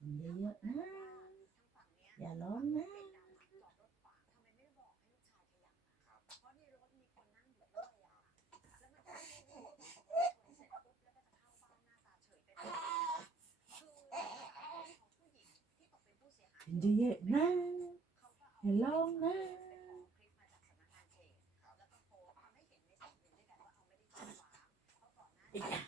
เยอะๆนะอย่าร้อนนะเยอะๆนะอย่าร้องนะอี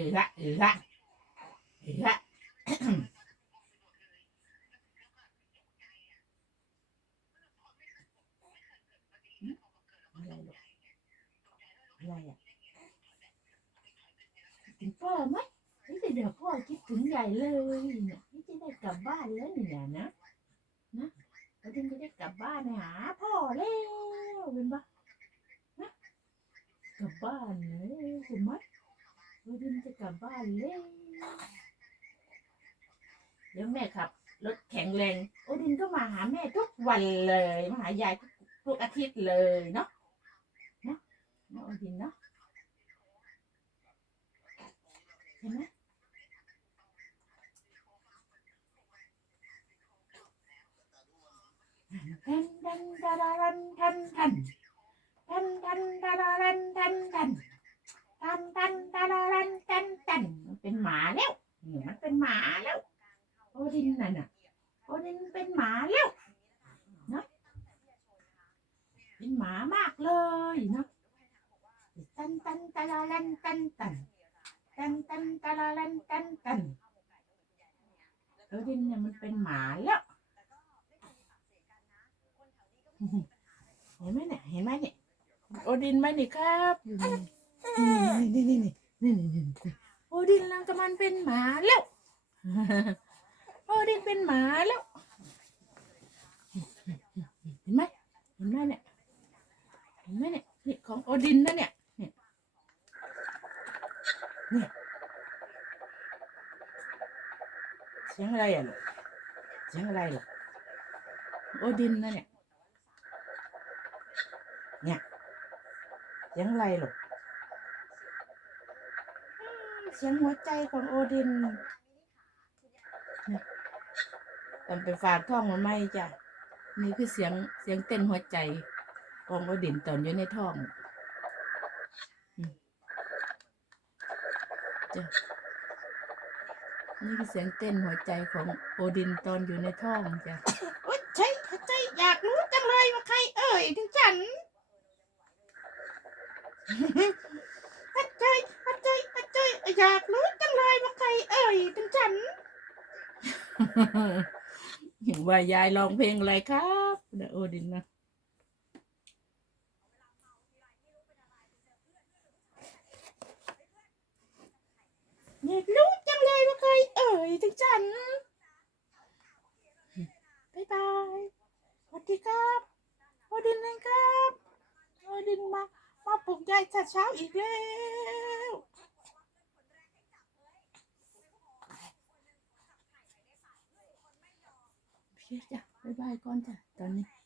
อีละอีะเอะเอะะถึงพ่อไหมนี่จะเดี๋ยวพ่อคิดถึงใหญ่เลยนี่จะได้กลับบ้านแล้วเนี่ยนะนะแล้วถึงจะได้กลับบ้านหาพ่อแล้วเป็นปะนะกลับบ้านเลยเห็นไหม วินจะกลับบ้านเลยเดี๋ยวแม่ขับรถแข็งแรงโอดินก็มาหาแม่ทุกวันเลยมาหายายทุกอาทิตย์เลยเนาะเนาะโอดินเนาะเห็นไหมทันทันดาดันทันทันทันทันดาดันทันทัน ตันตันตันตันตันตันมันเป็นหมาแล้วเนี่มันเป็นหมาแล้ว โอดินนั่นน่ะ โอดินเป็นหมาแล้วเนาะเป็นหมามากเลยเนาะตันตันตันตันตันตันตันตันตันตันตันตันโอดินเนี่ยมันเป็นหมาแล้วเห็นไหมเนี่ยเห็นไหมเนี่ยโอดินไหมนี่ครับ นี่นี่นี่นี่นี่นี่โอดินลังกำมันเป็นหมาแล้วโอดินเป็นหมาแล้วเห็นไหมเห็นไหมเนี่ยเห็นไหมเนี่ยนี่ของโอดินนะเนี่ยเนี่ยเสียงอะไรอะลูกเสียงอะไรล่ะโอดินนะเนี่ยเนี่ยเสียงอะไรลูก ขียนหัวใจของโอดิน มันไปฝากท่องมันไม่จ้ะ นี่คือเสียงเสียงเต้นหัวใจของโอดินตอนอยู่ในท่องจ้ะนี่คือเสียงเต้นหัวใจของโอดินตอนอยู่ในท่องจ้ะโอ้ใช่ใช่อยากรู้จังเลยว่าใครเอ่ยถึงฉัน อยากรู้จังเลยว่าใครเอ่ยถึงฉันเห็นว่ายายร้องเพลงอะไรครับนะโอดินนะอยากรู้จังเลยว่าใครเอ่ยถึงฉันบ๊ายบายสวัสดีครับโอดินเลยครับโอดินมา มาปลุกยายแต่เช้าอีกแล้วโอ เคจ้ะบ๊ายบายก่อนจ้ะตอนนี้